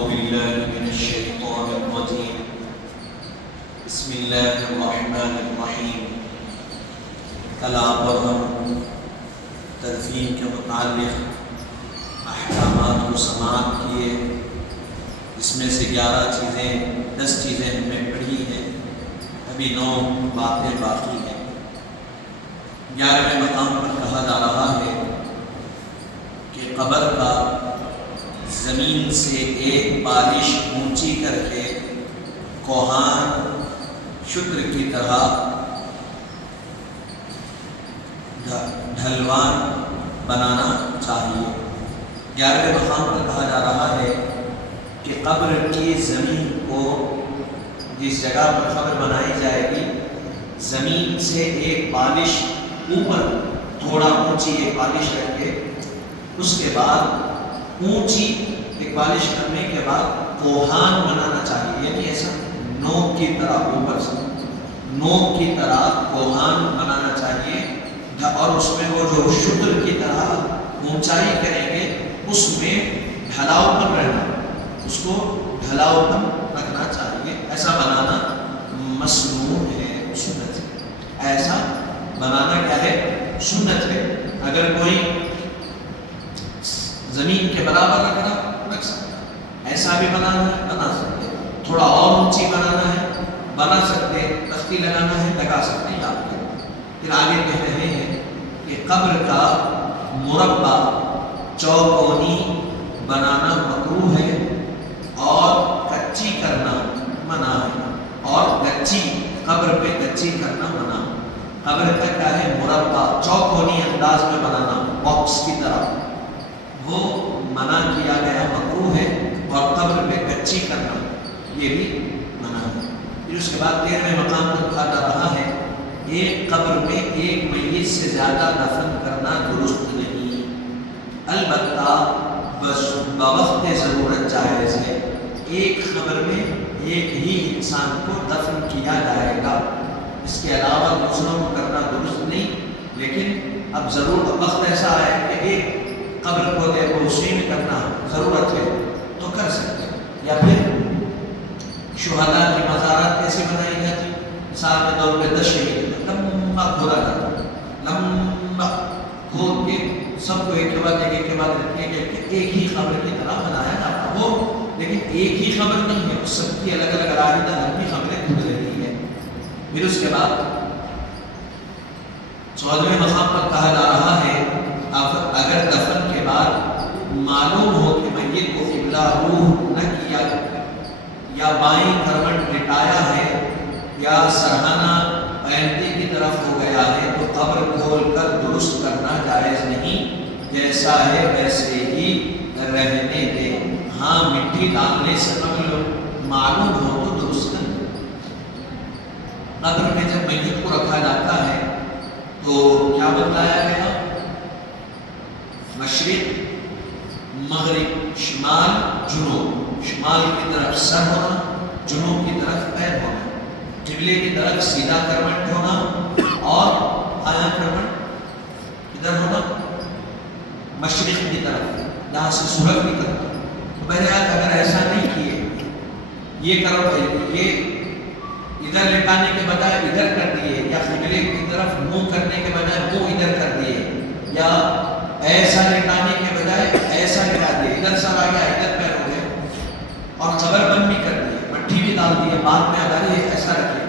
بالله من الشيطان الرجيم بسم الله الرحمن الرحیم۔ کل آپ اور ہم تدفین کے متعلق احکامات کو سماعت کیے، اس میں سے 10 چیزیں ہم نے پڑھی ہیں، ابھی 9 باتیں باقی ہیں۔ 11ویں مقام پر کہا جا رہا ہے کہ قبر کا زمین سے ایک بالش اونچی کر کے کوہان شکر کی طرح ڈھلوان بنانا چاہیے۔ 11ویں مقام پر کہا جا رہا ہے کہ قبر کی زمین کو، جس جگہ پر قبر بنائی جائے گی، زمین سے ایک بالش اوپر تھوڑا اونچی ایک بالش رکھ کے، اس کے بعد اونچی ایک بالش کرنے کے بعد کوہان بنانا چاہیے، یعنی ایسا نوک کی طرح، اوپر سے نوک کی طرح کوہان بنانا چاہیے، اور اس میں وہ جو شکر کی طرح اونچائی کریں گے اس میں ڈھلاؤ پر رہنا، اس کو ڈھلاؤ پر رکھنا چاہیے۔ ایسا بنانا مسنون ہے، سنت ہے۔ ایسا بنانا کیا ہے؟ سنت ہے۔ اگر کوئی زمین کے برابر رکھ سکتے، ایسا بھی بنانا ہے بنا سکتے، تھوڑا اور اونچی بنانا ہے بنا سکتے، تختی لگانا ہے لگا سکتے ہیں۔ یاد کریں۔ پھر آگے کہہ رہے ہیں کہ قبر کا مربع چوکونی بنانا مکروہ ہے اور کچی کرنا منع ہے، اور کچی قبر پہ کچی کرنا منع۔ قبر کا کیا ہے؟ مربع چوکونی انداز میں بنانا، باکس کی طرح، وہ منع کیا گیا، مکروہ ہے، اور قبر پہ کچی کرنا یہ بھی منع ہے۔ پھر اس کے بعد 13ویں مقام پر کہا جا رہا ہے ایک قبر میں ایک میت سے زیادہ دفن کرنا درست نہیں، البتہ بوقت ضرورت جائز ہے۔ ایک قبر میں ایک ہی انسان کو دفن کیا جائے گا، اس کے علاوہ دوسروں کو کرنا درست نہیں، لیکن اب ضرور وقت ایسا ہے کہ ایک قبر کو توسیع کرنا ضرورت ہے تو کر سکتے ہیں۔ یا پھر شہداء کی مزارات کیسے بنائی جاتی؟ مثال کے طور پہ 10 شہید لمبا کھودا جاتا، لمبا کھود کے سب کو ایک کے بعد رکھنے کے ایک ہی قبر کی طرح بنایا جاتا وہ، لیکن ایک ہی قبر نہیں ہے، سب کی الگ الگ علاحدہ لمبی قبریں کھود رہی ہے۔ پھر اس کے بعد 14ویں مقام پر کہا جا رہا ہے اگر دفن کے بعد معلوم ہو کہ میت کو قبلہ روح نہ کیا، یا بائیں کروٹ لٹایا ہے، یا سرہانہ پینتی کی طرف ہو گیا ہے، تو قبر کھول کر درست کرنا جائز نہیں، جیسا ہے ویسے ہی رہنے دے۔ ہاں، مٹی ڈالنے سے قبل معلوم ہو تو درست کرنا۔ قبر میں جب میت کو رکھا جاتا ہے تو کیا بتایا گیا؟ مشرق، مغرب، شمال، جنوب۔ شمال کی طرف سر ہونا، جنوب کی طرف پیر ہونا، قبلے کی طرف سیدھا کروٹ ہونا، اور آیا کروٹ ادھر ہونا مشرق کی طرف، یہاں سے سورج کی طرف۔ بہرحال اگر ایسا نہیں کیے، یہ کرو، یہ ادھر لٹانے کے بجائے ادھر کر دیے، یا قبلے کی طرف منہ کرنے کے بجائے منہ ادھر کر دیے، یا ایسا لٹانے کے بجائے ایسا لٹا دیے، ادھر سر آ گیا ادھر پیر ہو گئے، اور قبر بند بھی کر دیے، مٹی بھی ڈال دیے، بعد میں اگر یہ ایسا رکھے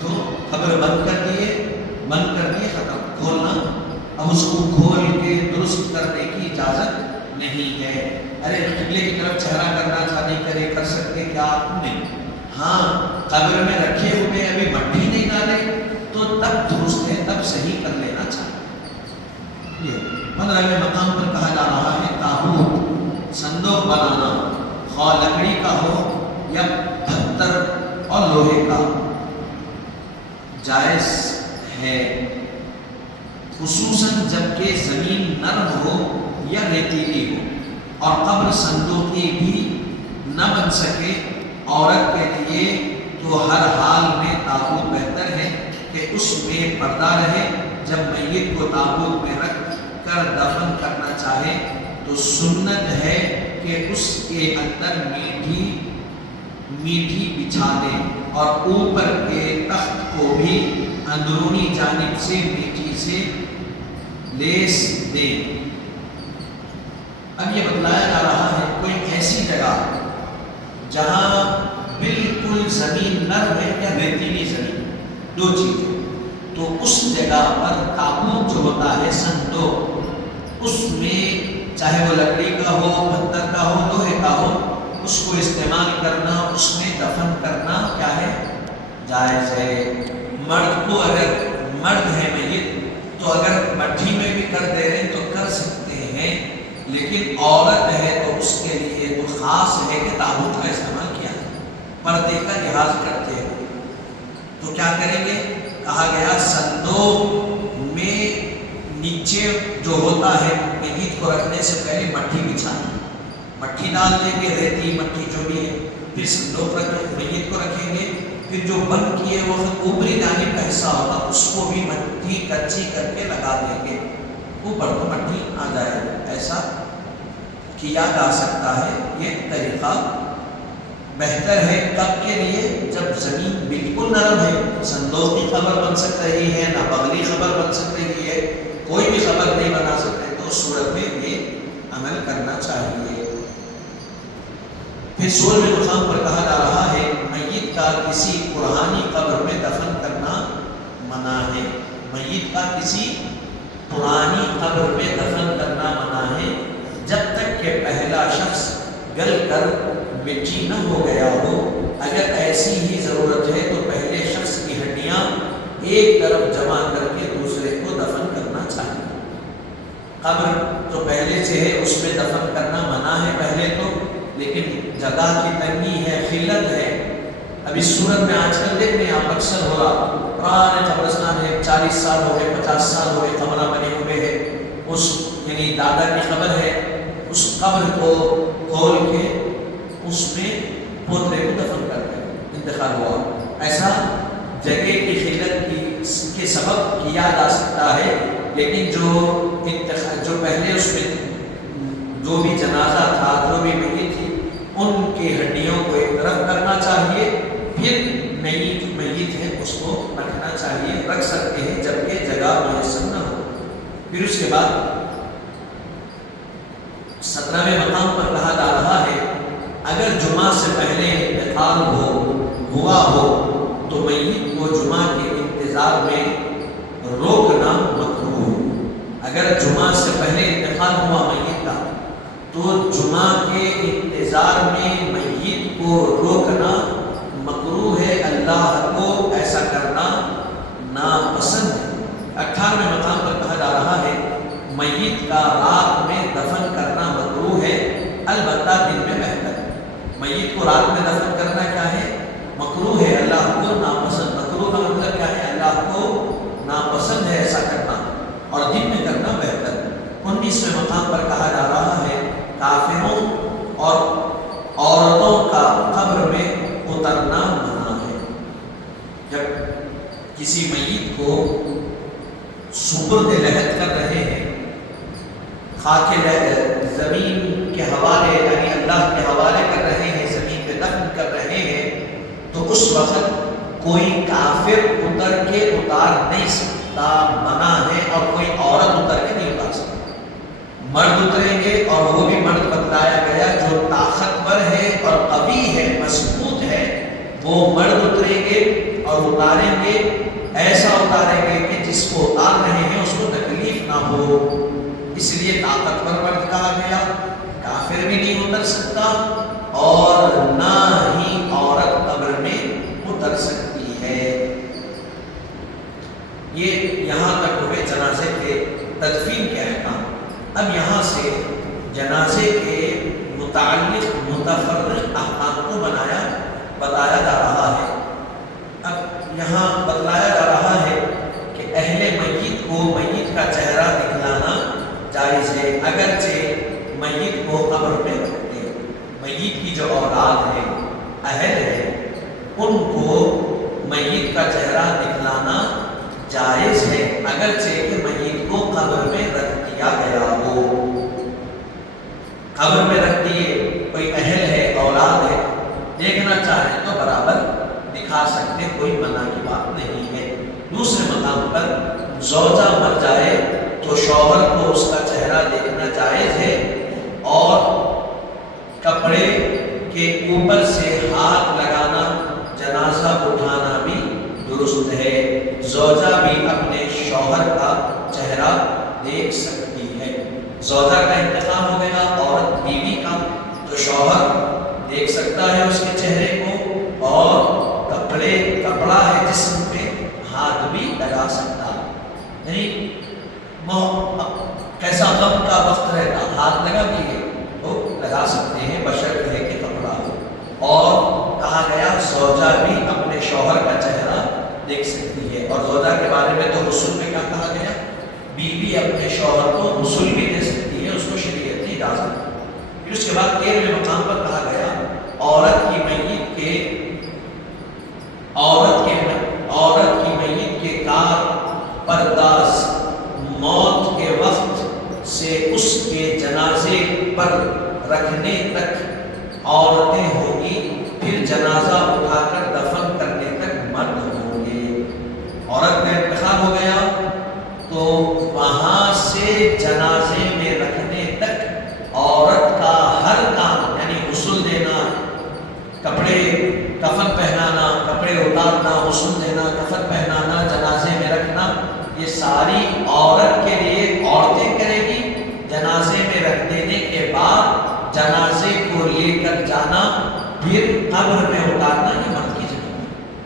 تو قبر بند کر دیے ختم، کھولنا، اب اس کو کھول کے درست کرنے کی اجازت نہیں ہے۔ ارے قبلے کی طرف چہرہ کرنا تھا، نہیں کرے، کر سکتے کیا؟ نہیں۔ ہاں، قبر میں رکھے ہوئے ابھی مٹی نہیں ڈالے تو تب درست ہے، تب صحیح کر لینا چاہیے۔ 15ویں مقام پر کہا جا رہا ہے تابوت، صندوق بنانا، خواہ لکڑی کا ہو یا پتھر اور لوہے کا، جائز ہے، خصوصاً جب کہ زمین نرم ہو یا ریتیلی ہو، اور قبر صندوقی بھی نہ بن سکے عورت کے لیے، تو ہر حال میں تابوت بہتر ہے کہ اس میں پردہ رہے۔ جب میت کو تابوت میں رکھ کر دفن کرنا چاہے تو سنت ہے کہ اس کے اندر میٹھی بچھا دیں اور اوپر کے تخت کو بھی اندرونی جانب سے میٹھی سے لیس دیں۔ اب یہ بتلایا جا رہا ہے کوئی ایسی جگہ جہاں بالکل زمین نرم ہے یا ریتیلی زمین، دو چیزیں، تو اس جگہ پر تابوت جو ہوتا ہے صندوق، اس میں چاہے وہ لکڑی کا ہو، پتھر کا ہو، لوہے کا ہو، اس کو استعمال کرنا، اس میں دفن کرنا کیا ہے؟ جائز ہے۔ مرد کو اگر مرد ہے میت تو اگر مٹھی میں بھی کر دے رہے تو کر سکتے ہیں، لیکن عورت ہے تو اس کے لیے تو خاص ہے کہ تابوت کا استعمال کیا ہے، پردے کا لحاظ کرتے ہیں۔ تو کیا کریں گے؟ کہا گیا صندوق میں نیچے جو ہوتا ہے میت کو رکھنے سے پہلے مٹھی بچھائیں، مٹھی ڈال دیں گے، ریتی مٹھی جو بھی ہے، پھر صندوق رکھ میت کو رکھیں گے، پھر جو بند کیے وہ اوپری جانب کا حصہ ہوگا اس کو بھی مٹھی کچی کر کے لگا دیں گے، اوپر تو مٹھی آ جائے گا۔ ایسا کیا جا سکتا ہے، یہ طریقہ بہتر ہے۔ کب کے لیے؟ جب زمین بالکل نرم ہے، صندوق کی خبر بن سک رہی ہے، نہ بغلی خبر بن سک رہی ہے، کوئی بھی خبر نہیں بنا سکتے، تو اس صورت میں یہ عمل کرنا چاہیے۔ پھر 16ویں مقام پر کہا جا رہا ہے میت کا کسی پرانی قبر میں دفن کرنا منع ہے۔ میت کا کسی پرانی قبر میں دفن کرنا منع ہے جب تک کہ پہلا شخص گل کر مٹی نہ ہو گیا ہو۔ اگر ایسی ہی ضرورت ہے تو پہلے شخص کی ہڈیاں ایک طرف جمع کر کے دوسرے کو دفن کرنا چاہیے۔ قبر جو پہلے سے ہے اس میں دفن کرنا منع ہے پہلے تو، لیکن جگہ کی تنگی ہے، قلت ہے۔ اب اس صورت میں آج کل دیکھ رہے ہیں آپ، اکثر ہو رہا، پرانے قبرستان ہے، 40 سال ہو گئے، 50 سال ہو گئے، قبریں بنے ہوئے ہیں، اس یعنی دادا کی قبر ہے، اس قبر کو کھول کے اس میں پوترے کو دفن کرتے ہیں، انتقال ہوا۔ ایسا جگہ کی قلت کے سبب کیا جا سکتا ہے، لیکن جو پہلے اس میں جو بھی جنازہ تھا، جو بھی میت تھی، ان کی ہڈیوں کو ایک طرف کرنا چاہیے، پھر میت ہے اس کو رکھنا چاہیے، رکھ سکتے ہیں جبکہ جگہ میسر نہ ہو۔ پھر اس کے بعد 17ویں مقام پر کہا جا رہا ہے اگر جمعہ سے پہلے انتقال ہوا ہو تو میت کو جمعہ کے انتظار میں روکنا مکروہ ہے۔ اگر جمعہ سے پہلے انتقال ہوا میت کا تو جمعہ کے انتظار میں میت کو روکنا مکروہ ہے، اللہ کو ایسا کرنا ناپسند ہے۔ 18ویں مقام پر کہا جا رہا ہے میت کا رات میں دفن کرنا مکروہ ہے، البتہ دن میں بہتر ہے۔ میت کو رات میں دفن کرنا کیا ہے؟ مکروہ ہے، اللہ کو ناپسند۔ مکروہ کا مطلب کیا ہے؟ اللہ کو ناپسند ہے ایسا کرنا، اور دن میں کرنا بہتر ہے۔ 19ویں مقام پر کہا جا رہا ہے کافروں اور عورتوں کا قبر میں اترنا منع ہے۔ جب کسی میت کو سپرد لحد کر رہے ہیں، خاک زمین کے حوالے یعنی اللہ کے حوالے کر رہے ہیں، زمین پہ دفن کر رہے ہیں، تو اس وقت کوئی کافر اتار نہیں سکتا، منع ہے، اور کوئی عورت اتر کے نہیں اتار سکتی۔ مرد اتریں گے، اور وہ بھی مرد بتلایا گیا جو طاقتور ہے اور قوی ہے، مضبوط ہے، وہ مرد اتریں گے اور اتاریں گے، ایسا اتاریں گے کہ جس کو اتار رہے ہیں اس کو تکلیف نہ ہو، اس لیے طاقتور مرد کہا گیا۔ کافر بھی نہیں اتر سکتا اور نہ ہی عورت قبر میں اتر سکتی ہے۔ یہ یہاں تک ہوئے جنازے کے تدفین کے احکام۔ اب یہاں سے جنازے کے متعلق متفرق احکام کو بتایا جا رہا ہے۔ اب یہاں بتلایا جا رہا ہے کہ اہل میت کو میت کا چہرہ دکھلانا جائز ہے، اگرچہ میت کو قبر میں رکھتے ہیں۔ میت کی جو اولاد ہے، اہل ہے، ان کو میت کا چہرہ دکھلانا جائز ہے، اگرچہ کہ میت کو قبر میں رکھ دیا گیا ہو۔ قبر میں رکھ دیے برابر دکھا سکتے، کوئی منع کی بات نہیں ہے۔ دوسرے مقام پر زوجہ مر جائے تو شوہر کو اس کا چہرہ دیکھنا جائز ہے، اور کپڑے کے اوپر سے ہاتھ لگانا، جنازہ اٹھانا بھی درست ہے۔ زوجہ بھی اپنے شوہر کا چہرہ دیکھ سکتی ہے۔ زوجہ کا انتقال ہو گیا، عورت بیوی کا، تو شوہر دیکھ سکتا ہے اس کے چہرے کو، اور کپڑا ہے جسم پہ، ہاتھ بھی لگا سکتا ہے۔ یعنی کیسا غم کا وقت رہتا، ہاتھ لگا دیے تو لگا سکتے ہیں، بشرط ہے کہ کپڑا ہو۔ اور کہا گیا زوجہ بھی اپنے شوہر کا چہرہ دیکھ سکتی ہے۔ اور زوجہ کے بارے میں تو غسل میں کیا کہا گیا؟ بیوی اپنے شوہر کو غسل بھی دے سکتی ہے، اس کو شریعت کی اجازت۔ پھر اس کے بعد 13ویں مقام پر کہا گیا عورت کی میت کے کار پرداز موت کے وقت سے اس کے جنازے پر رکھنے تک عورتیں ہوں گی، پھر جنازہ اٹھا کر دفن کرنے تک مرد ہوں گے۔ عورت کا انتقال ہو گیا تو وہاں سے جنازے میں رکھنے تک عورت کا ہر کام، یعنی غسل دینا، کپڑے کفن پہنانا، کپڑے اتارنا، غسل دینا، کفن پہنانا، جنازے میں رکھنا، یہ ساری عورت کے لیے عورتیں کرے گی۔ جنازے میں رکھ دینے کے بعد جنازے کو لے کر جانا، پھر قبر میں اتارنا، یہ مرد کی ذمہ ہے۔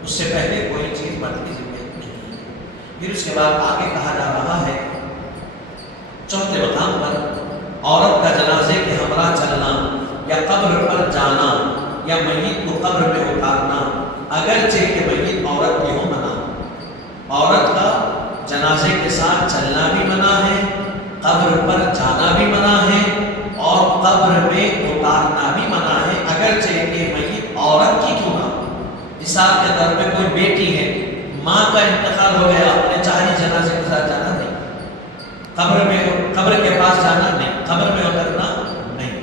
اس سے پہلے کوئی چیز مرد کی ذمہ نہیں ہے۔ پھر اس کے بعد آگے کہا جا رہا ہے 4تھے مقام پر عورت کا جنازے کے ہمراہ چلنا، یا قبر پر جانا، یا میت کو قبر میں اتارنا، اگرچہ کہ میت عورت کی ہو منع۔ عورت کا جنازے کے ساتھ چلنا بھی منع ہے، قبر پر جانا بھی منع ہے، اور قبر میں اتارنا بھی منع ہے، اگرچہ کہ میت عورت کی کیوں نہ۔ مثال کے طور پہ کوئی بیٹی ہے، ماں کا انتقال ہو گیا، اپنے چاہیے جنازے کے ساتھ جانا نہیں، قبر کے پاس جانا نہیں، قبر میں اترنا نہیں۔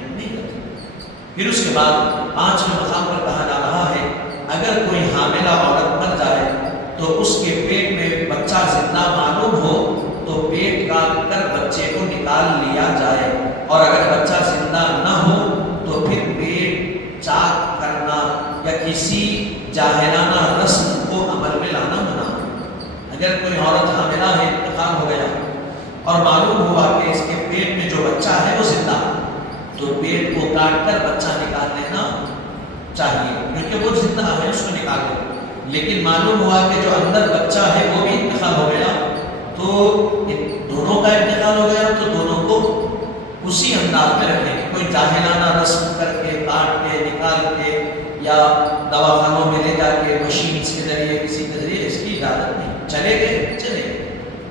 پھر اس کے بعد 5ویں مقام پر کہا جا رہا ہے اگر کوئی حاملہ عورت مر جائے تو اس کے پیٹ میں بچہ زندہ معلوم ہو تو پیٹ کاٹ کر بچے کو نکال لیا جائے، اور اگر بچہ زندہ نہ ہو تو پھر پیٹ چاک کرنا یا کسی جاہلانہ رسم کو عمل میں لانا منع ہے۔ اگر کوئی عورت حاملہ ہے، انتقال ہو گیا، اور معلوم ہوا کہ اس کے پیٹ میں جو بچہ ہے وہ زندہ، تو پیٹ کو کاٹ کر بچہ نکال لینا چاہیے، کیونکہ وہ زندہ ہے، اس کو نکال لیں۔ لیکن معلوم ہوا کہ جو اندر بچہ ہے وہ بھی انتقال ہو گیا، تو دونوں کا انتقال ہو گیا، تو دونوں کو اسی انداز میں رکھیں، کوئی جاہلانہ رسم کر کے کاٹ کے نکال کے یا دواخانوں میں لے جا کے مشین کے ذریعے کسی کے ذریعے، اس کی اجازت نہیں۔ چلے گئے،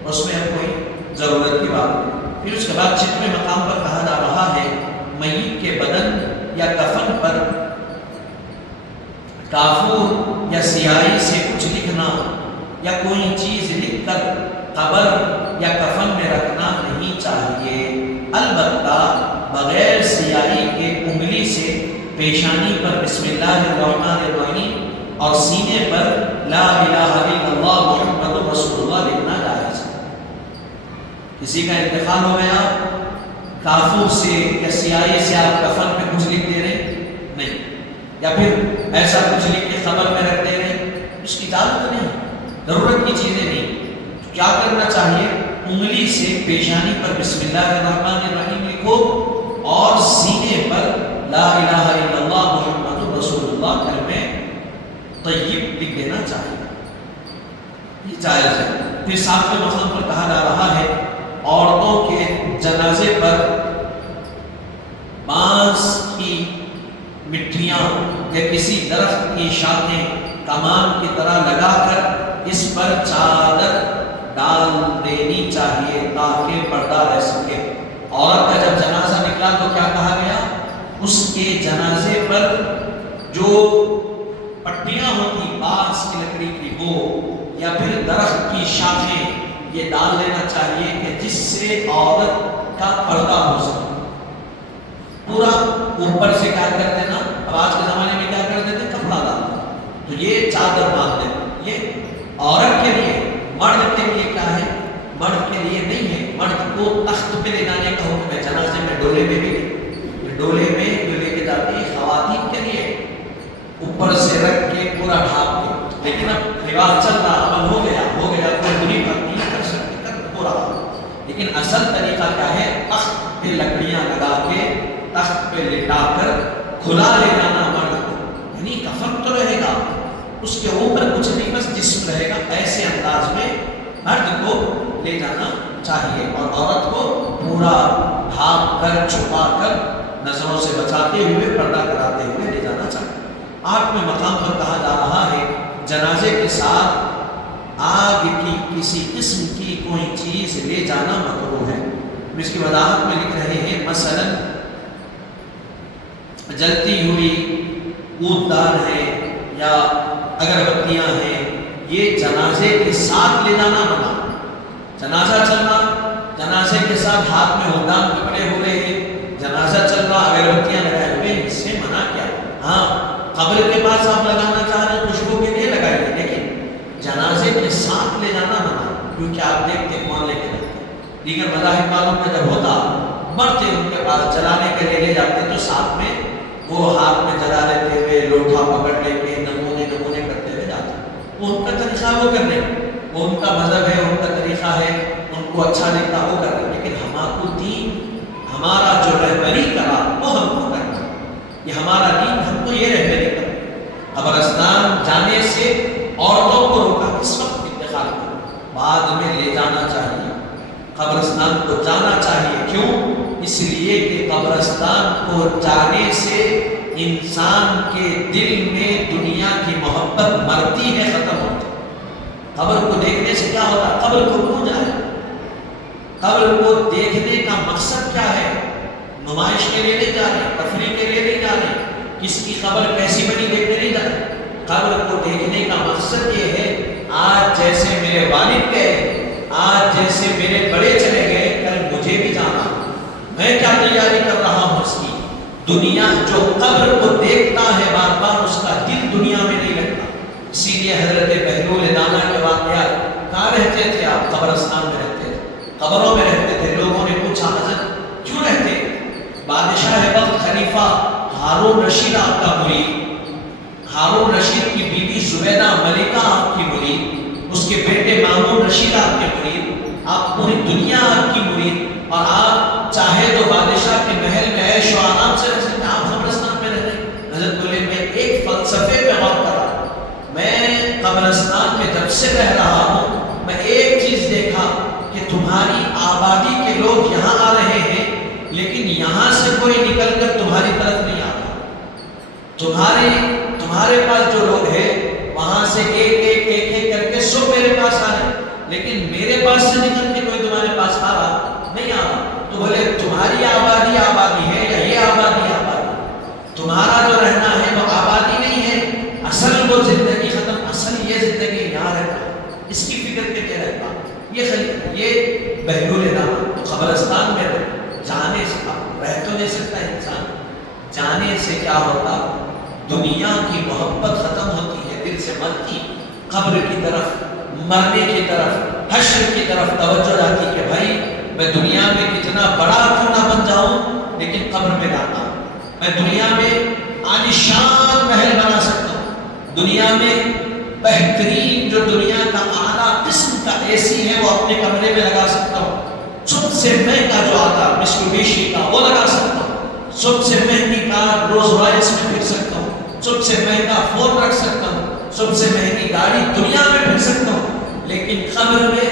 اس میں اب کوئی ضرورت کی بات نہیں۔ پھر اس کے بعد 6ویں مقام پر کہا جا رہا ہے میت کے بدن یا کفن پر کافور یا سیاہی سے کچھ لکھنا یا کوئی چیز لکھ کر قبر یا کفن میں رکھنا نہیں چاہیے، البتہ بغیر سیاہی کے انگلی سے پیشانی پر بسم اللہ الرحمن الرحیم اور سینے پر لا الہ الا اللہ محمد رسول اللہ لکھنا جائز ہے۔ کسی کا انتقال ہو گیا، کافور سے یا سیاہی سے آپ کفن میں کچھ لکھ دے رہے نہیں، یا پھر ایسا کچھ لکھ کے قبر میں رکھ دے رہے، اس کی اجازت نہیں، ضرورت کی چیزیں نہیں۔ کیا کرنا چاہیے؟ انگلی سے پیشانی پر بسم اللہ الرحمن الرحیم لکھو اور سینے پر لا الہ الا اللہ محمد رسول اللہ کلمہ طیب لکھ دینا چاہیے، یہ جائز ہے۔ پھر 7ویں مقام پر کہا جا رہا ہے عورتوں کے جنازے پر بانس کی مٹھیاں یا کسی درخت کی شاخیں کمان کی طرح لگا کر اس پر چادر ڈال دینی چاہیے تاکہ پردہ رہ سکے۔ عورت کا جب جنازہ نکلا تو کیا کہا گیا؟ اس کے جنازے پر جو پٹیاں ہوتی بانس کی لکڑی کی وہ یا پھر درخت کی شاخیں یہ ڈال لینا چاہیے کہ جس سے عورت کا پردہ ہو سکے۔ پورا اوپر سے کیا کر دینا، اب آج کے زمانے میں کیا کر دیتے، کپڑا ڈالنا، کو تخت پہ لے جانے کا حکم ہے. جنازے میں ڈولے میں بھی ڈولے میں جو لے کے جاتی ہے خواتین کے لیے اوپر سے رکھ کے پورا ڈھانپ کے. لیکن اب رواج چل رہا, عمل ہو گیا کوئی بری بات نہیں کر سکتے کر پورا. لیکن اصل طریقہ کیا ہے؟ تخت پہ لکڑیاں لگا کے تخت پہ لٹا کر کھلا لے جانا مرد کو. یعنی کفن تو رہے گا, اس کے اوپر کچھ نہیں, بس جسم رہے گا. ایسے انداز میں مرد کو لے جانا چاہیے اور عورت کو پورا ڈھانپ کر چھپا کر نظروں سے بچاتے ہوئے پردہ کراتے ہوئے لے جانا چاہیے. 8ویں مقام پر کہا جا رہا ہے جنازے کے ساتھ آگ کی کسی قسم کی کوئی چیز لے جانا مکروہ ہے. اس کی وضاحت میں لکھ رہے ہیں مثلا جلتی ہوئی عوددان ہے یا اگربتیاں ہیں, یہ جنازے کے ساتھ لے جانا منع. جنازہ چل رہا, جنازے کے ساتھ ہاتھ میں عوددان پکڑے ہوئے ہیں, جنازہ چل رہا, اگربتیاں لگائے ہوئے, اس سے منع کیا. ہاں قبر کے پاس آپ لگانا چاہ رہے ہیں خوشبو کے لیے لگائیے, لیکن جنازے کے ساتھ لے جانا منع, کیونکہ آپ دیکھتے ہیں کون لے کے جاتے ہیں. دیگر مذاہب والوں کا جب ہوتا مرتے ان کے پاس جلانے کے لیے لے جاتے تو ساتھ میں وہ ہاتھ میں جلا لیتے ہوئے لوٹا پکڑ لے کے نمونے کرتے ہوئے جاتے. وہ ان کا طریقہ وہ کر رہے ہیں, وہ ان کا مذہب ہے, ان کا طریقہ ہے, ان کو اچھا لگتا وہ کر رہے ہیں. لیکن ہمارا دین, ہمارا جو رہبری کرا وہ ہم کو کرنا, یہ ہمارا دین ہم کو یہ رہبری کرا. قبرستان جانے سے عورتوں کو روکا, کس وقت انتقال کر بعد میں لے جانا چاہیے. قبرستان کو جانا چاہیے, کیوں؟ اس لیے کہ قبرستان کو جانے سے انسان کے دل میں دنیا کی محبت مرتی ہے, ختم ہوتی. قبر کو دیکھنے سے کیا ہوتا؟ قبر کو کیوں جائے؟ قبر کو دیکھنے کا مقصد کیا ہے؟ نمائش کے لیے نہیں جا رہے, تفریح کے لیے نہیں جا رہے, کس کی قبر کیسی بنی دیکھنے نہیں جا رہے. قبر کو دیکھنے کا مقصد یہ ہے آج جیسے میرے والد گئے, آج جیسے میرے بڑے چلے گئے, کل مجھے بھی جانا, میں کیا تیاری کر رہا ہوں اس کی. دنیا جو قبر کو دیکھتا ہے بار بار اس کا دل دنیا میں نہیں لگتا. اسی لیے حضرت بہلول دانا کے واقعات, کہاں رہتے تھے آپ؟ قبرستان میں رہتے تھے, قبروں میں رہتے تھے. لوگوں نے پوچھا حضرت کیوں رہتے؟ بادشاہ وقت خلیفہ ہارون رشید آپ کا مرید, ہارون رشید کی بیوی زبیدہ ملکہ آپ کی مرید, اس کے بیٹے مامون رشید آپ کے مرید, آپ پوری دنیا آپ کی مرید, اور آپ چاہے تو بادشاہ کے محل میں عیش و آرام سے رہ سکتے, آپ قبرستان میں رہ رہے. حضرت بولے میں ایک فلسفے پہ غور کرا, میں قبرستان میں جب سے رہ رہا ہوں میں ایک چیز دیکھا کہ تمہاری آبادی کے لوگ یہاں آ رہے ہیں, لیکن یہاں سے کوئی نکل کر تمہاری طرف نہیں آتا. تمہارے پاس جو لوگ ہیں وہاں سے ایک کر کے سب میرے پاس آ رہے, لیکن میرے پاس سے نکل کے کوئی تمہارے پاس آ رہا نہیں آ رہا. تو بولے تمہاری آبادی ہے یا یہ آبادی تمہارا جو رہنا ہے وہ آبادی نہیں ہے, اصل وہ زندگی ختم, اصل یہ زندگی یہاں رہتا, اس کی فکر کے لیے رہتا. یہ بہلول دانا قبرستان میں جانے سے رہ تو نہیں سکتا انسان, جانے سے کیا ہوتا؟ دنیا کی محبت ختم ہوتی ہے, دل سے مرتی. قبر کی طرف, مرنے کی طرف, حشر کی طرف توجہ جاتی کہ بھائی میں دنیا میں کتنا بڑا کیوں نہ بن جاؤں, لیکن قبر میں جاتا ہوں. میں دنیا میں عالیشان محل بنا سکتا ہوں, دنیا میں بہترین جو دنیا کا اعلیٰ قسم کا اے سی ہے وہ اپنے کمرے میں لگا سکتا ہوں. سب سے مہنگا جو آتا مشکوبیشی کا وہ لگا سکتا ہوں. سب سے مہنگی کار روز رائس میں پھر سکتا ہوں. سب سے مہنگا فون رکھ سکتا ہوں. سب سے مہنگی گاڑی دنیا میں پھر سکتا ہوں. لیکن قبر میں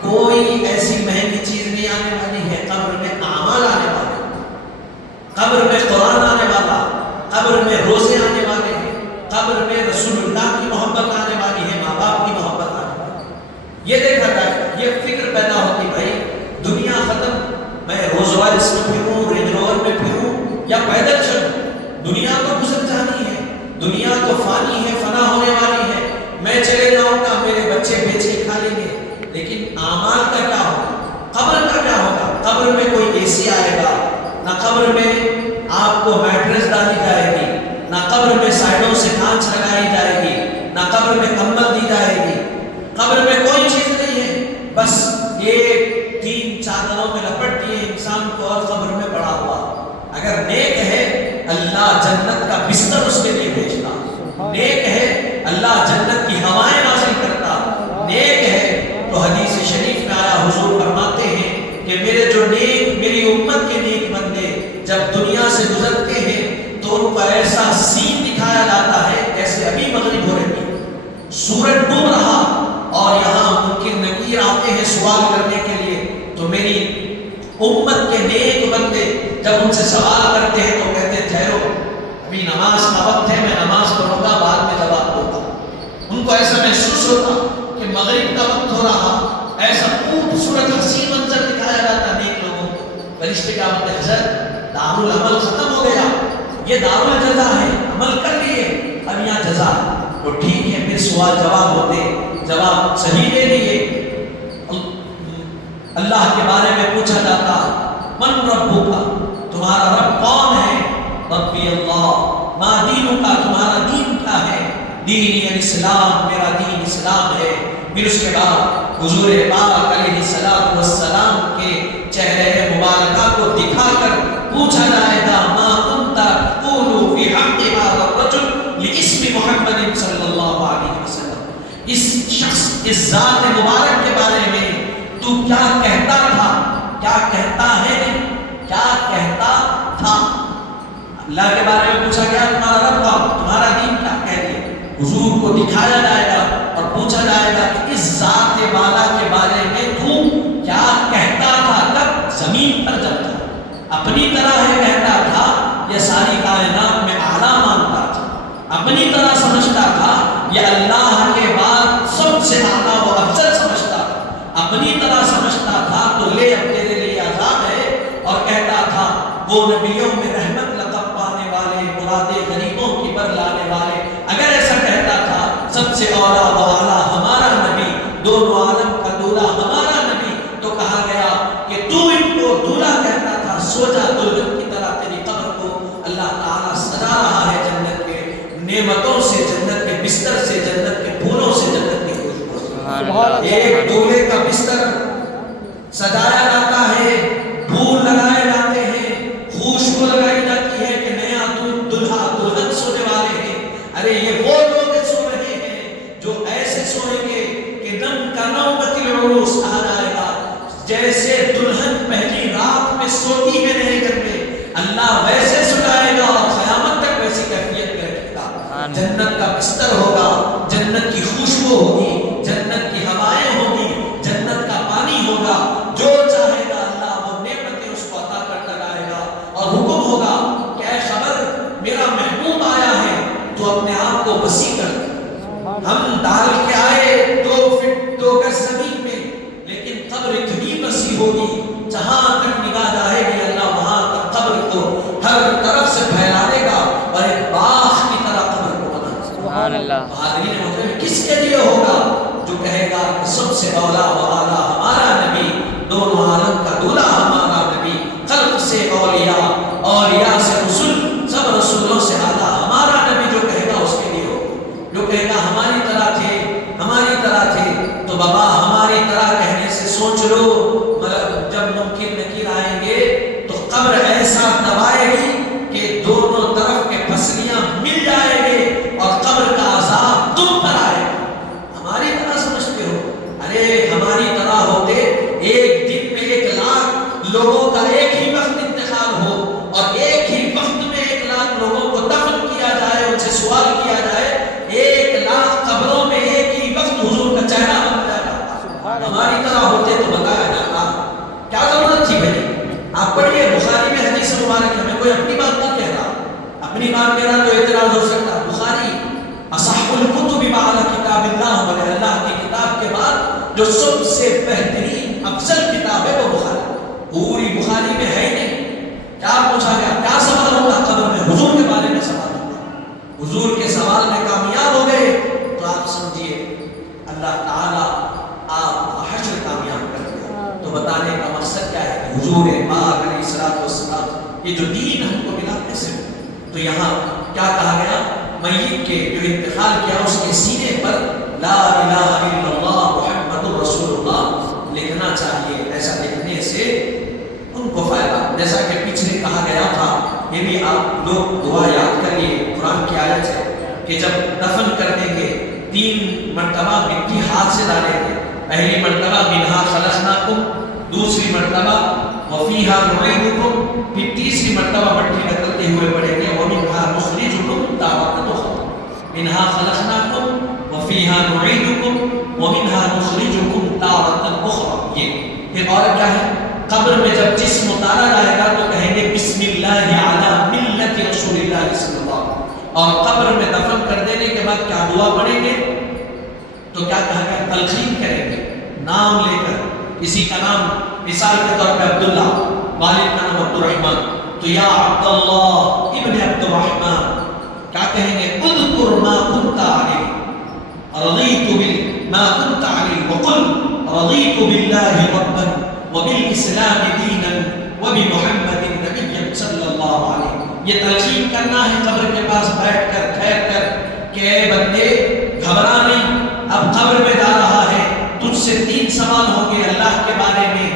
کوئی ایسی مہنگی چیز نہیں آنے والی ہے. قبر میں اعمال آنے والے, قبر میں قرآن آنے والا, قبر میں روزے آنے والے ہیں, قبر میں رسول اللہ کی محبت آنے والی ہے, ماں باپ کی محبت آنے والی ہے. یہ دیکھا جائے, یہ فکر پیدا ہوتی بھائی دنیا ختم, میں روز رائس میں پھروں, رینج روور میں پھروں یا پیدل چلوں, دنیا تو گزر جانی ہے, دنیا تو فانی ہے, فنا ہونے والی ہے. میں چلے جاؤں گا, میرے بچے بیچ کے کھا لیں گے, لیکن اعمال کا کیا ہوگا؟ قبر کا کیا ہوگا؟ قبر میں کوئی اے سی آئے گا, نہ قبر میں آپ کو میٹریس ڈالی جائے گی, نہ قبر میں سائڈوں سے کانچ لگائی جائے گی, نہ قبر میں کمبل دی جائے گی. قبر میں کوئی چیز نہیں ہے, بس ایک 3 چادروں میں لپٹ دیے انسان کو اور قبر میں پڑا ہوا. اگر نیک ہے اللہ جنت کا بستر اس کے لیے بھیجتا, نیک ہے اللہ جنت کی ہوائیں نازل کرتا, نیک ہے تو حدیث شریف میں آیا حضور فرماتے ہیں کہ میرے جو نیک, میری امت کے نیک بندے جب دنیا سے گزرتے ہیں تو ان کو ایسا سین دکھایا جاتا ہے جیسے ابھی مغرب ہو رہی ہے, سورج ڈوب رہا اور یہاں منکر نکیر آتے ہیں سوال کرنے کے لیے, تو میری امت کے نیک بندے جب ان سے سوال کرتے ہیں تو کہتے ہیں ٹھہرو ابھی نماز کا وقت ہے, میں نماز پڑھوں گا بعد میں جواب دوں گا. ان کو ایسا محسوس ہوتا کہ مغرب کا وقت ہو رہا, ایسا خوبصورت حسین منظر دکھایا جاتا نیک لوگوں کو. فرشتے کا حضرت دارالعمل ختم ہو گیا, یہ دارالجزا ہے, عمل کر لیے اب یہاں جزا. تو ٹھیک ہے پھر سوال جواب ہوتے, جواب صحیح دے دیے. اللہ کے بارے میں پوچھا جاتا من ربک, تمہارا رب کون ہے؟ ربی اللہ. ما دینک, تمہارا دین کیا ہے؟ دینی الاسلام, میرا دین اسلام ہے. پھر اس کے بعد حضور پاک علیہ السلام کے چہرے مبارکہ کو دکھا کر پوچھا جائے گا ما کنت تقول فی حق هذا الرجل لاسم محمد صلی اللہ علیہ وسلم. اس شخص, اس ذات مبارک کے بارے میں تو کیا کہتا تھا, کیا کہتا ہے, کیا کہتا تھا؟ اللہ کے بارے میں پوچھا گیا تمہارا رب کون, تمہارا دین کیا, کہہ دیا. حضور کو دکھایا جائے گا اور پوچھا جائے گا کہ اس ذات والا کے بارے میں تو کیا کہتا تھا, کب زمین پر جب تھا, اپنی طرح ہے کہتا تھا یا ساری کائنات میں اعلیٰ مانتا تھا, اپنی طرح سمجھتا تھا یا اللہ کے بعد سب سے اعلیٰ و افضل سمجھتا تھا, اپنی طرح سمجھتا تھا تو لے اب تیرے لیے عذاب ہے, اور کہتا تھا وہ نبیوں میں رحمت لقب پانے والے, مرادے غریبوں کی بر لانے والے. اگر ایسا کہتا تھا سب سے اولا و اعلیٰ ہمارا نبی, دونوں عالم کا دولہا ہمارا نبی, تو کہا گیا کہ تو ان کو دولہا کہتا تھا, سو جا دلہن کی طرح تیری قبر کو اللہ تعالیٰ سجا رہا ہے جنت کے نعمتوں سے, جنت کے بستر سے, جنت کے پھولوں سے, جنت کی خوشبو سے. ایک دولہے کا بستر سجایا جاتا ہے, پھول لگائے جاتے ہیں, خوشبو لگائی جاتی ہے کہ نیا دلہا دلہن سونے والے ہیں. ارے یہ وہ لوگ سو رہے ہیں جو ایسے سوئیں گے کہ نم کا نوبت العروس کہا جائے گا, جیسے دلہن پہلی رات میں سوتی ہے نئے گھر میں, اللہ ویسے سجائے گا اور قیامت تک ویسی کیفیت میں رکھے گا. جنت کا بستر ہوگا, جنت کی خوشبو ہوگی, جنت کی ہوائیں ہوگی, جنت کا پانی ہوگا, جو چاہے گا اللہ وہ نعمتیں اس کو عطا کرتا جائے گا. اور حکم ہوگا کہ اے خبر میرا محبوب آیا ہے تو اپنے آپ کو وسیع کر. ہم ڈال کے آئے 2 فٹ 2 گز زمین میں, لیکن قبر اتنی وسیع ہوگی جہاں تک نگاہ جائے گی اللہ وہاں تک قبر کو ہر طرف سے پھیلا دے گا اور ایک باغ کی طرح قبر کو بنا دے گا. سبحان اللہ. حاضرین محترم, کس کے لیے ہوگا؟ جو کہے گا کہ سب سے اولا و اعلیٰ ہمارا نبی, دونوں عالم کا دولہا ہمارا نبی, خلق سے اولیاء, اولیاء سے رسول, سب رسولوں سے اعلیٰ ہمارا نبی. جو کہے گا اس کے لیے ہوگا. جو کہے گا ہماری طرح تھے, ہماری طرح تھے, تو بابا ہماری طرح کہنے سے سوچ لو جب ممکن نکیر آئیں گے تو قبر ایسا دبائے گی کہ دونوں طرف کے پسلیاں مل جائیں گے اور قبر کا عذاب تم پر آئے گا. ہماری طرح سمجھتے ہو, ارے ہماری طرح ہوتے ایک دن میں 1 لاکھ لوگوں کا ایک ہی وقت انتقال ہو اور ایک ہی وقت میں 1 لاکھ لوگوں کو دفن کیا جائے, ان سے سوال کیا جائے, 1 لاکھ قبروں میں ایک ہی وقت حضور کا چہرہ بن جائے گا. ہماری طرح ہوتے تو بتایا جاتا, کیا ضرورت تھی بھائی. آپ پڑھیے بخاری میں حدیث مبارک ہے, میں کوئی اپنی بات نہیں کہہ رہا, اپنی بات کہہ رہا تو اعتراض ہو سکتا. بخاری اصح الکتب بعد کتاب اللہ, مگر اللہ کی کتاب کے بعد جو سب سے بہترین افضل کتاب ہے وہ بخاری. پوری بخاری میں ہے ہی نہیں. کیا پوچھا گیا, کیا سوال ہوگا قبر میں؟ حضور کے بارے میں سوال ہوگا. حضور کے سوال میں کامیاب ہو گئے تو آپ سمجھیے اللہ تعالیٰ آپ حشر کامیاب کر دیا. تو بتانے کا مقصد کیا ہے کہ حضور پاک علیہ السلام یہ جو دین ہم کو ملا کیسے؟ تو یہاں کیا کہا گیا, میت کے جو انتقال کیا اس کے سینے پر لا الہ الا اللہ محمد رسول اللہ لکھنا چاہیے، ایسا لکھنے سے ان کو فائدہ. جیسا کہ پیچھے کہا گیا تھا، یہ بھی آپ لوگ دعا یاد کریے، قرآن کی آیت ہے کہ جب دفن کر دیں گے 3 مرتبہ مٹی ہاتھ سے ڈالیں گے. پہلی مرتبہ منہا خلقناکم، دوسری مرتبہ وفیہا نعیدکم، پھر تیسری مرتبہ مٹی نکلتے ہوئے پڑھیں گے ومنہا نخرجکم تارۃ اخری. منہا خلقناکم وفیہا نعیدکم ومنہا نخرجکم تارۃ اخری. یہ پھر اور کیا ہے؟ قبر میں جب جسم اتارا جائے گا تو کہیں گے بسم اللہ علی ملت رسول اللہ صلی اللہ علیہ وسلم. اور قبر میں دفن کر دینے کے بعد کیا دعا پڑھیں گے؟ تو کیا کہا گیا؟ تلقین کریں گے نام لے کر. کسی کا نام مثال کے طور پہ عبداللہ، والد کا نام عبد الرحمن، تو یا عبداللہ ابن عبد الرحمن کیا کہیں گے؟ اذکر ما کنت علیہ رضیت ما کنت علیہ وقل رضیت باللہ ربا وبالاسلام دینا وبمحمد نبیا صلی اللہ علیہ وسلم. یہ تلقین کرنا ہے قبر کے پاس بیٹھ کر ٹھہر کر کہ اے بندے گھبرا نہیں، اب قبر میں جا رہا ہے، تجھ سے 3 سوال ہوں گے اللہ کے بارے میں،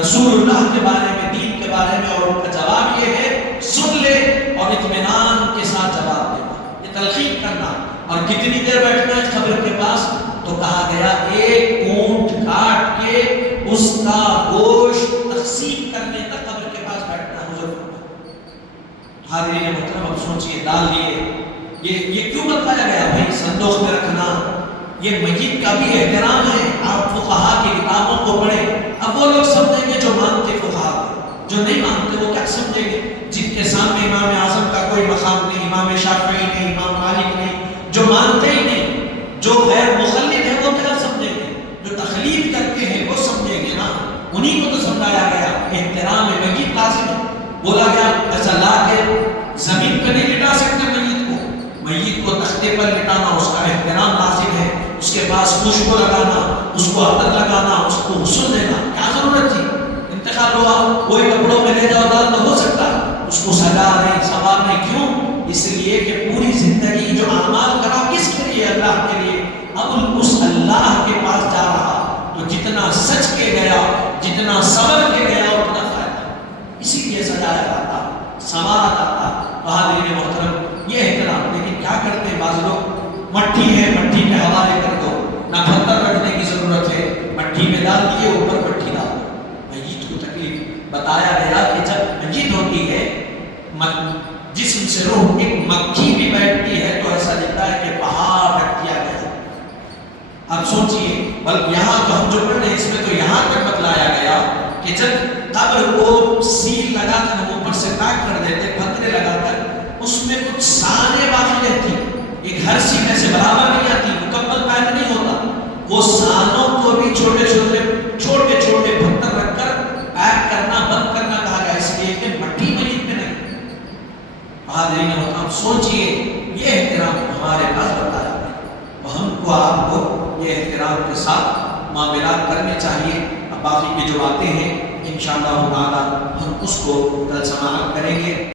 رسول اللہ کے بارے میں، دین کے بارے میں، اور ان کا جواب یہ ہے سن لے اور اطمینان کے ساتھ جواب دینا. یہ تلقین کرنا. اور کتنی دیر بیٹھنا ہے قبر کے پاس؟ تو کہا گیا 1 اونٹ کاٹ کے اس کا گوشت تقسیم کرنے تک قبر کے پاس بیٹھنا حضور. حاضرین محترم اب سوچئے ڈال لیے یہ کیوں بتایا گیا؟ بھائی صندوق میں رکھنا یہ میت کا بھی احترام ہے. آپ فقہا کی کتابوں کو پڑھیں. اب وہ لوگ سمجھیں گے جو مانتے فقہا، جو نہیں مانتے وہ کیا سمجھیں گے؟ جن کے سامنے امام اعظم کا کوئی مقام نہیں، امام شافعی نہیں، امام مالک نہیں، جو مانتے ہی نہیں، جو غیر مخلد ہے وہ کیا سمجھیں گے؟ جو تخلید کرتے ہیں وہ سمجھیں گے نا. انہیں کو تو سمجھایا گیا احترام میت لازم ہے. بولا گیا ایسا لا کے زمین پہ نہیں لٹا سکتے میت کو تختے پر لٹانا اس کا احترام لازم ہے. اس کے پاس خوشبو لگانا، اس کو عطر لگانا، اس کو غسل دینا، کیا ضرورت تھی؟ انتقال ہوا وہی کپڑوں میں لے جاؤ ڈال تو ہو سکتا ہے. اس کو سجا نہیں سوار نہیں. کیوں؟ اس لیے کہ پوری زندگی جو اعمال کرا کس کے لیے؟ اللہ کے لیے. اب اس اللہ کے پاس جا رہا تو جتنا سچ کے گیا، جتنا صبر کے گیا اتنا فائدہ. اسی لیے سجایا جاتا، سنوارا جاتا. حاضرین محترم یہ احترام. لیکن کیا کرتے ہیں بعض لوگ؟ مٹی ہے مٹی پہ حوالے کر دو، نہ پتھر رکھنے کی ضرورت ہے، مٹی میں ڈال دیے اوپر مٹی ڈال دو. میت کو تکلیف. بتایا گیا کہ جب میت ہوتی ہے جسم سے روح ایک مکھی بھی بیٹھتی ہے تو ایسا لگتا ہے کہ پہاڑ رکھ دیا گیا. اب سوچئے بلکہ یہاں تو ہم جو پڑھ رہے ہیں اس میں تو یہاں تک بتلایا گیا کہ جب قبر کو سیل لگا کر ہم اوپر سے پیک کر دیتے پتھرے لگا کر، اس میں کچھ سانے باقی رہتی. ایک ہر سینے سے برابر نہیں آتی، مکمل پیک نہیں ہوتا. وہ سانوں کو بھی چھوٹے چھوٹے پتھر رکھ کر پیک کرنا بند کرنا کہا گیا، اس لیے کہ مٹی میت میں نہیں. حاضرین محترم سوچئے یہ احترام ہمارے پاس بتایا گیا اور ہم کو آپ کو یہ احترام کے ساتھ معاملات کرنے چاہیے. اب باقی کی جو باتیں ہیں انشاءاللہ تعالی ہم اس کو کل سماعت کریں گے.